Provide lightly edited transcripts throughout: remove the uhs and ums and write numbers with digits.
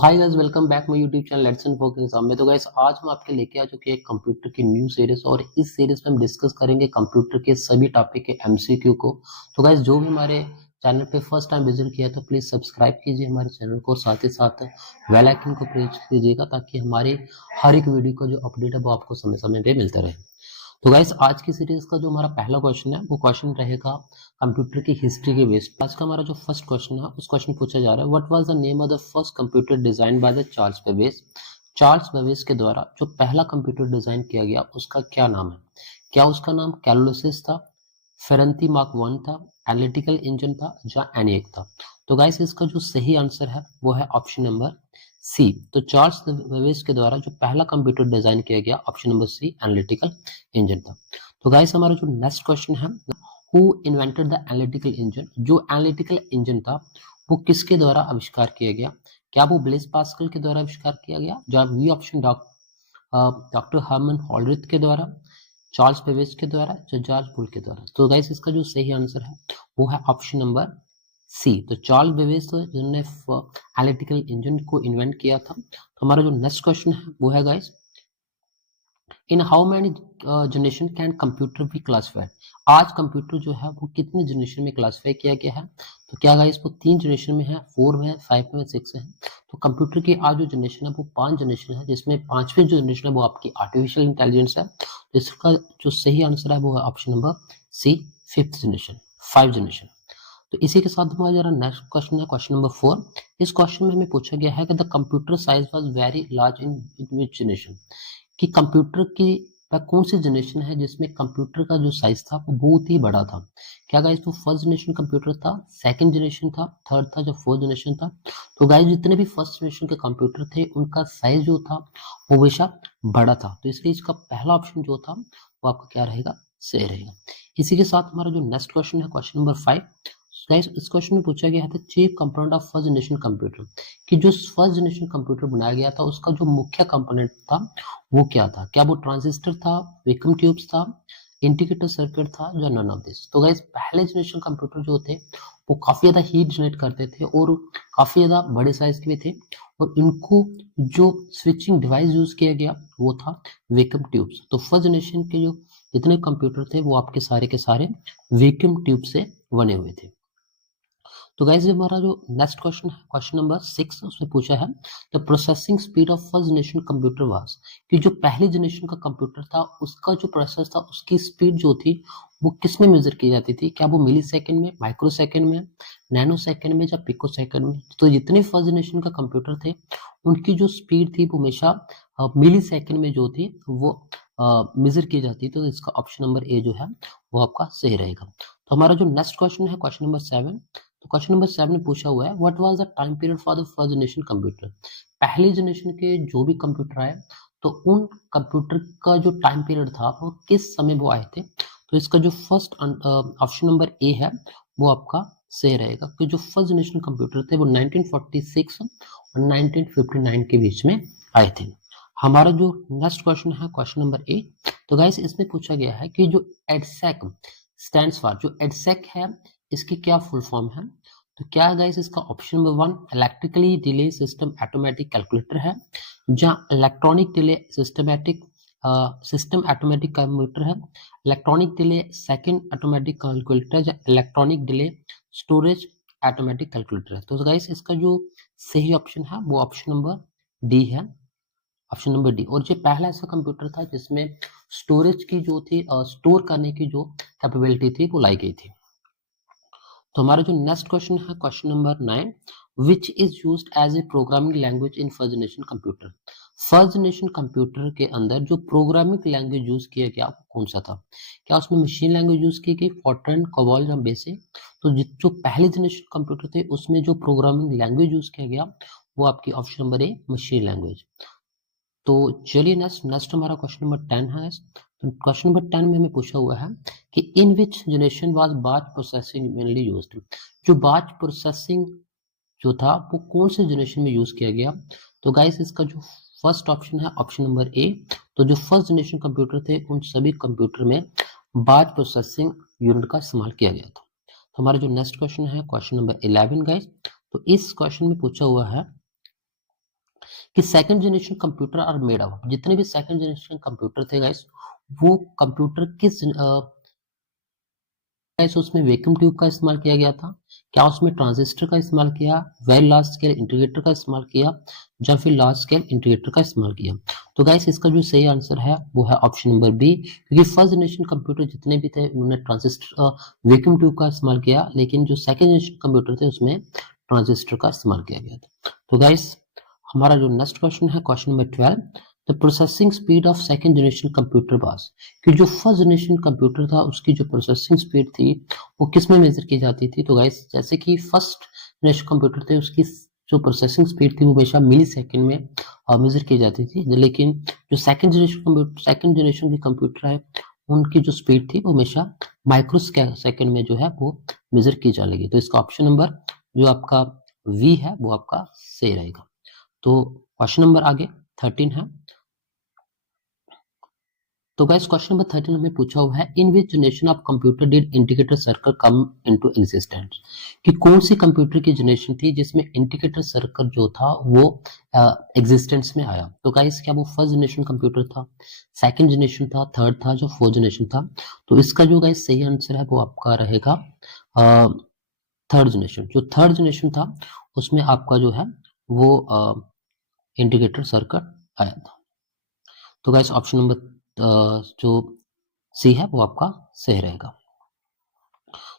Hi guys, welcome back my YouTube channel let's end focus exam में। तो guys आज हम आपके लेके आ चुके हैं कंप्यूटर की न्यू सीरीज और इस सीरीज में हम डिस्कस करेंगे कंप्यूटर के सभी टॉपिक के एमसीक्यू को। तो गाइस जो भी हमारे चैनल पे फर्स्ट टाइम विजिट किया है तो प्लीज सब्सक्राइब कीजिए हमारे चैनल को, साथ ही साथ बेल आइकन को प्रेस कीजिएगा ताकि हमारी हर एक वीडियो का जो अपडेट है वो आपको समय समय पे मिलता रहे। तो गाइस आज की सीरीज का जो हमारा पहला क्वेश्चन है वो क्वेश्चन रहेगा कंप्यूटर की हिस्ट्री के बेस्ड। आज का हमारा जो फर्स्ट क्वेश्चन है उस क्वेश्चन पूछा जा रहा है, what was the name of the first computer design by the Charles Babbage. Charles Babbage के द्वारा जो पहला कंप्यूटर डिजाइन किया गया उसका क्या नाम है? क्या उसका नाम कैलकुलस था, फेरेंटी मार्क 1 था, एनालिटिकल इंजन था या एनिएक था? तो गाइस इसका जो सही आंसर है वो है ऑप्शन नंबर सी। तो चार्ल्स बेबेज के द्वारा जो पहला कंप्यूटर डिजाइन किया गया option number C analytical engine था। तो गाइस हमारा जो नेक्स्ट क्वेश्चन है, who invented the analytical engine. जो एनालिटिकल इंजन था वो किसके द्वारा आविष्कार किया गया? क्या वो ब्लेस पास्कल के द्वारा आविष्कार किया गया? जवाब B option doctor Herman Hollerith के द्वारा, चार्ल्स बेबेज के द्वारा या जॉर्ज बुल के द्वारा? तो गाइस इसका जो सही आंसर है वो है ऑप्शन नंबर सी। तो चार्ल्स बेबेज जिन्होंने एनालिटिकल इंजन को इन्वेंट किया था। तो हमारा जो नेक्स्ट क्वेश्चन है वो है guys, in how many generation can computer be classified. आज कंप्यूटर जो है वो कितने जनरेशन में क्लासिफाई किया गया है? तो क्या गाइस वो 3 जनरेशन में है, 4 में है, 5 में, 6 में है? तो कंप्यूटर की आज जो जनरेशन है वो 5 जनरेशन है, जिसमें 5वीं जो जनरेशन है वो आपकी आर्टिफिशियल इंटेलिजेंस है। तो इसका जो सही आंसर है वो है option number C, 5th generation, 5 generation. तो इसी के साथ हमारा नेक्स्ट क्वेश्चन है क्वेश्चन नंबर 4। इस क्वेश्चन में हमें पूछा गया है कि the computer size was very large in which generation. कि कंप्यूटर की वह कौन सी जनरेशन है जिसमें कंप्यूटर का जो साइज था वो बहुत ही बड़ा था? क्या गाइस वो फर्स्ट जनरेशन कंप्यूटर था, सेकंड जनरेशन था, थर्ड था, जो फोर्थ जनरेशन था? तो गाइस जितने भी फर्स्ट जनरेशन के कंप्यूटर थे उनका साइज जो था वो हमेशा बड़ा था, तो इसलिए इसका पहला ऑप्शन जो था वो आपका क्या रहेगा? सही रहेगा। इसी के साथ हमारा जो नेक्स्ट क्वेश्चन है क्वेश्चन नंबर 5। गाइस इस क्वेश्चन में पूछा गया है the chief component of first generation computer. कि जो फर्स्ट जनरेशन कंप्यूटर बनाया गया था उसका जो मुख्य कंपोनेंट था वो क्या था? क्या वो ट्रांजिस्टर था, वैक्यूम ट्यूब्स था, इंडिकेटर सर्किट था या नन ऑफ दिस? तो गाइस पहले जनरेशन कंप्यूटर जो थे वो काफी ज्यादा हीट जनरेट करते थे और काफी ज्यादा बड़े साइज के भी थे, और इनको जो स्विचिंग डिवाइस यूज किया गया वो था वैक्यूम ट्यूब्स। तो फर्स्ट जनरेशन के जो जितने कंप्यूटर थे वो आपके सारे के सारे वैक्यूम ट्यूब से बने हुए थे। तो गाइस हमारा जो नेक्स्ट क्वेश्चन है क्वेश्चन नंबर 6, उसमें पूछा है the processing speed of first generation computer was. कि जो पहली जनरेशन का कंप्यूटर था उसका जो प्रोसेस था उसकी स्पीड जो थी वो किस में मेजर की जाती थी? क्या वो मिली सेकेंड में, माइक्रो सेकेंड में, नैनो सेकेंड में या पिको सेकेंड में? तो जितने फर्स्ट जनरेशन का कंप्यूटर थे उनकी जो स्पीड थी वो हमेशा मिली सेकेंड में जो थी वो मेजर की जाती। तो इसका ऑप्शन नंबर ए जो है वो आपका सही रहेगा। तो हमारा जो नेक्स्ट क्वेश्चन है क्वेश्चन नंबर 7। तो क्वेश्चन नंबर 7 में पूछा हुआ है what was the time period for the first generation computer. पहली जनरेशन के जो भी कंप्यूटर आए तो उन कंप्यूटर का जो टाइम पीरियड था वो किस समय वो आए थे? तो इसका जो फर्स्ट ऑप्शन नंबर ए है वो आपका सही रहेगा कि जो फर्स्ट जनरेशन कंप्यूटर थे वो 1946 और 1959 के बीच में आए थे। हमारा जो नेक्स्ट क्वेश्चन है क्वेश्चन नंबर 8। तो गाइस इसमें पूछा गया है कि जो एडसेक स्टैंड्स फॉर, जो एडसेक है इसकी क्या फुल फॉर्म है? तो क्या गाइस इसका option number 1 electrically delay system automatic calculator है, जहां electronic delay systematic system automatic computer है, electronic delay second automatic calculator या electronic delay storage automatic calculator है? तो गाइस इसका जो सही ऑप्शन है वो ऑप्शन नंबर डी है, ऑप्शन नंबर डी। और ये पहला ऐसा कंप्यूटर था जिसमें स्टोरेज की जो थी स्टोर करने की जो कैपेबिलिटी थी वो लाई गई थी। तो हमारा जो नेक्स्ट क्वेश्चन है question number 9, which is used as a programming language in first generation computer. First generation computer के अंदर जो प्रोग्रामिंग लैंग्वेज यूज किया गया वो कौन सा था? क्या उसमें मशीन लैंग्वेज यूज की गई, फॉर्ट्रन, कोबॉल या बेसिक? तो जो पहले जनरेशन कंप्यूटर थे उसमें जो प्रोग्रामिंग लैंग्वेज यूज किया गया वो आपकी option number A machine language. तो चलिए नेक्स्ट हमारा क्वेश्चन नंबर 10 है। तो क्वेश्चन नंबर 10 में हमें पूछा हुआ है कि in which generation was batch processing mainly used. जो बैच प्रोसेसिंग जो था वो कौन से जनरेशन में यूज किया गया? तो गाइस इसका जो फर्स्ट ऑप्शन है ऑप्शन नंबर ए। तो जो फर्स्ट जनरेशन कंप्यूटर थे उन सभी कंप्यूटर में बैच प्रोसेसिंग यूनिट का इस्तेमाल किया गया था। तो हमारा जो नेक्स्ट क्वेश्चन है क्वेश्चन नंबर 11 गाइस। तो इस क्वेश्चन में पूछा हुआ है कि second generation computer are made of, जितने भी सेकंड जनरेशन कंप्यूटर थे गाइस, वो कंप्यूटर किस गाइस उसमें वैक्यूम ट्यूब का इस्तेमाल किया गया था, क्या उसमें ट्रांजिस्टर का इस्तेमाल किया, वेरी लार्ज स्केल इंटीग्रेटर का इस्तेमाल किया, या फिर लार्ज स्केल इंटीग्रेटर का इस्तेमाल किया। तो गाइस इसका जो सही आंसर है वो है ऑप्शन नंबर बी, क्योंकि फर्स्ट जनरेशन कंप्यूटर जितने भी थे उन्होंने ट्रांजिस्टर वैक्यूम ट्यूब का इस्तेमाल किया, लेकिन जो सेकेंड जनरेशन कंप्यूटर थे उसमें ट्रांजिस्टर का इस्तेमाल किया गया था। तो गाइस हमारा जो नेक्स्ट क्वेश्चन है question number 12, the processing speed of second generation computer was, कि जो फर्स्ट जनरेशन कंप्यूटर था उसकी जो प्रोसेसिंग स्पीड थी वो किस में मेजर की जाती थी। तो गाइस जैसे कि फर्स्ट जनरेशन कंप्यूटर थे उसकी जो प्रोसेसिंग स्पीड थी वो हमेशा मिली सेकेंड में मेजर की जाती थी, लेकिन जो सेकंड जनरेशन के कंप्यूटर है उनकी जो स्पीड थी वो हमेशा माइक्रो सेकेंड में जो है वो मेजर की जा लगी। तो इसका ऑप्शन नंबर जो आपका वी है वो आपका सही रहेगा। तो क्वेश्चन नंबर आगे 13 है। तो गाइस क्वेश्चन नंबर 13 में पूछा हुआ है, in which generation of computer did indicator circle come into existence, कि कौन सी कंप्यूटर की जनरेशन थी जिसमें इंडिकेटर सर्कल जो था वो एग्जिस्टेंस में आया। तो गाइस क्या वो फर्स्ट जनरेशन कंप्यूटर था, सेकंड जनरेशन था, थर्ड था, जो फोर्थ जनरेशन था। तो इसका जो गाइस सही आंसर है वो आपका रहेगा थर्ड जनरेशन। जो थर्ड जनरेशन था उसमें आपका जो है वो इंडिकेटर सर्कल आया था। तो गाइस ऑप्शन नंबर जो सी है वो आपका सही रहेगा।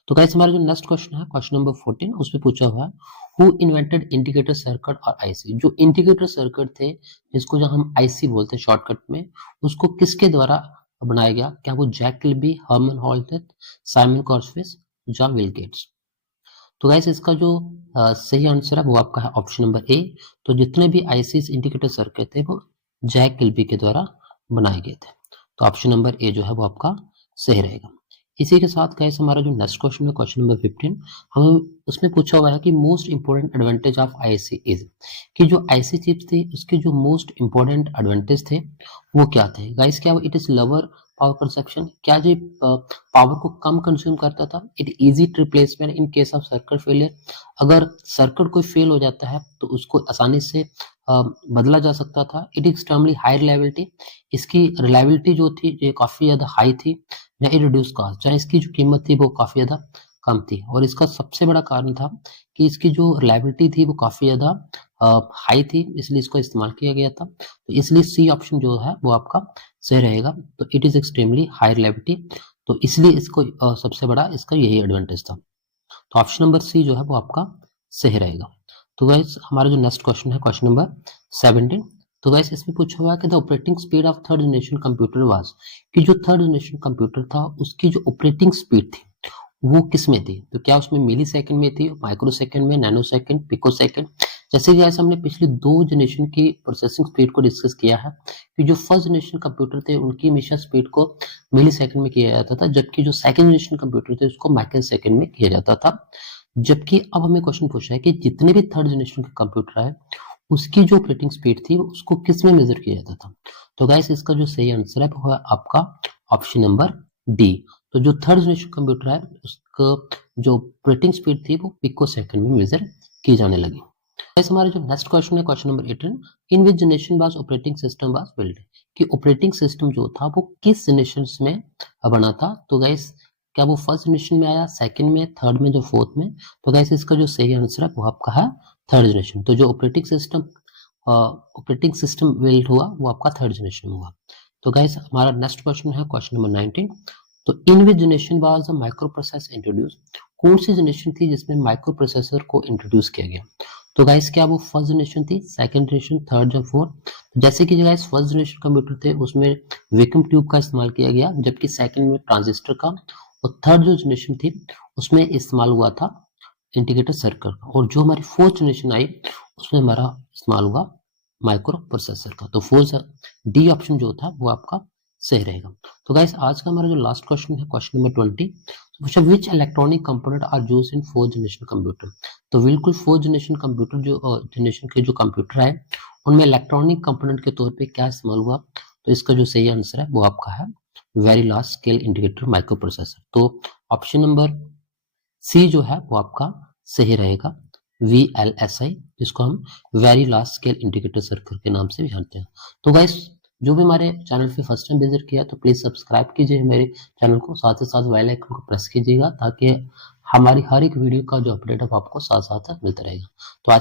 तो गाइस हमारा जो नेक्स्ट क्वेश्चन है क्वेश्चन नंबर 14, उसमें पूछा हुआ है, हु इन्वेंटेड इंडिकेटर सर्किट और आईसी, जो इंडिकेटर सर्किट थे जिसको जो हम आईसी बोलते हैं शॉर्टकट में, उसको किसके द्वारा बनाया गया, क्या वो जैक किल्बी, हर्मन होल्टेट, साइमन कॉर्सफिश, या विल गेट्स। तो गाइस इसका जो सही आंसर है वो आपका है ऑप्शन नंबर ए। तो जितने भी आईसी इंडिकेटर सर्किट थे वो जैक किल्बी के द्वारा बनाए गए थे। तो ऑप्शन नंबर ए जो है वो आपका सही रहेगा। इसी के साथ गाइस हमारा जो नेक्स्ट क्वेश्चन है क्वेश्चन नंबर 15, हमें उसमें पूछा हुआ है कि most important advantage of IC is, कि जो आईसी चिप्स थी उसके जो मोस्ट इंपोर्टेंट एडवांटेज थे वो क्या थे। गाइस क्या it is lower power consumption, क्या जी पावर को कम कंज्यूम करता था, it easy replacement in case of circuit failure, अगर सर्किट कोई फेल हो जाता है तो उसको आसानी से बदला जा सकता था, it is extremely high reliability, इसकी रिलायबिलिटी जो थी ये काफी ज्यादा हाई थी, या रिड्यूस कॉस्ट, जहाँ इसकी जो कीमत थी वो काफी ज्यादा कम थी, और इसका सबसे बड़ा कारण था कि इसकी जो रिलायबिलिटी थी वो काफी ज्यादा हाई थी, इसलिए इसको इस्तेमाल किया गया था। तो इसलिए सी ऑप्शन जो है वो आपका सही रहेगा। तो it is extremely high reliability, तो इसलिए इसको सबसे बड़ा इसका यही एडवांटेज था। तो ऑप्शन नंबर सी जो है वो आपका सही रहेगा। तो गाइस हमारा जो नेक्स्ट क्वेश्चन है क्वेश्चन नंबर 17, तो गाइस इसमें पूछा हुआ है कि the operating speed of third generation computer was, कि जो थर्ड जनरेशन कंप्यूटर था उसकी जो ऑपरेटिंग स्पीड थी वो किस में थी। तो क्या उसमें मिली सेकंड में थी, माइक्रो सेकंड में, नैनो सेकंड, पिको सेकंड। जैसे कि जैसे हमने पिछले दो जनरेशन की प्रोसेसिंग स्पीड को डिस्कस किया है कि जो फर्स्ट जनरेशन कंप्यूटर थे उनकी हमेशा स्पीड को मिली सेकंड में किया जाता था, जबकि जो सेकंड जनरेशन कंप्यूटर थे उसको माइक्रो सेकंड में किया जाता था। जबकि अब हमें क्वेश्चन पूछा है कि जितने भी थर्ड जनरेशन के कंप्यूटर है उसकी जो ऑपरेटिंग स्पीड थी उसको किस में मेजर किया जाता था। तो गाइस इसका जो सही आंसर है वो है आपका ऑप्शन नंबर डी। तो जो थर्ड जनरेशन कंप्यूटर है उसका जो ऑपरेटिंग स्पीड थी वो पिको सेकंड में मेजर की जाने लगी। गाइस हमारा जो नेक्स्ट क्वेश्चन है question number 18, in which generation was operating system was build, कि ऑपरेटिंग सिस्टम जो था वो किस जनरेशन में बना था। तो गाइस क्या वो फर्स्ट जनरेशन में आया, सेकंड में, थर्ड में, जो फोर्थ में। तो गाइस इसका जो सही आंसर है वो आपका है थर्ड जनरेशन। तो जो ऑपरेटिंग सिस्टम बिल्ड हुआ वो आपका थर्ड जनरेशन में हुआ। तो गाइस हमारा नेक्स्ट क्वेश्चन है क्वेश्चन नंबर 19, तो in which generation was the micro process introduce, कौन सी जनरेशन थी जिसमें माइक्रो प्रोसेसर को इंट्रोड्यूस किया गया। तो गाइस क्या वो फर्स्ट जनरेशन थी, सेकंड जनरेशन, थर्ड या फोर्थ। जैसे कि गाइस फर्स्ट जनरेशन कंप्यूटर थे उसमें वैक्यूम ट्यूब का इस्तेमाल किया गया, जबकि सेकंड में ट्रांजिस्टर का, और थर्ड जो जनरेशन थी उसमें इस्तेमाल हुआ था इंटीग्रेटेड सर्किट, और जो हमारी फोर्थ जनरेशन आई उसमें हमारा इस्तेमाल हुआ माइक्रो प्रोसेसर का। तो फोर्थ डी ऑप्शन जो था वो आपका सही रहेगा। तो गाइस आज का हमारा जो लास्ट क्वेश्चन है क्वेश्चन नंबर 20, तो which electronic component are use in fourth generation computer. तो बिल्कुल फोर्थ जनरेशन कंप्यूटर जो जनरेशन के जो कंप्यूटर है उनमें इलेक्ट्रॉनिक कंपोनेंट के तौर पे क्या इस्तेमाल हुआ। तो इसका जो सही आंसर है वो आपका है very large scale integrated micro processor. तो ऑप्शन नंबर सी जो है वो आपका सही रहेगा, VLSI, जिसको हम very large scale indicator circle के नाम से भी जानते हैं। तो गाइस जो भी हमारे चैनल पे फर्स्ट टाइम विजिट किया तो प्लीज सब्सक्राइब कीजिए मेरे चैनल को, साथ ही साथ बेल आइकन को प्रेस कीजिएगा ताकि हमारी हर एक वीडियो का जो अपडेट है वो आपको साथ साथ मिलता रहेगा। तो आज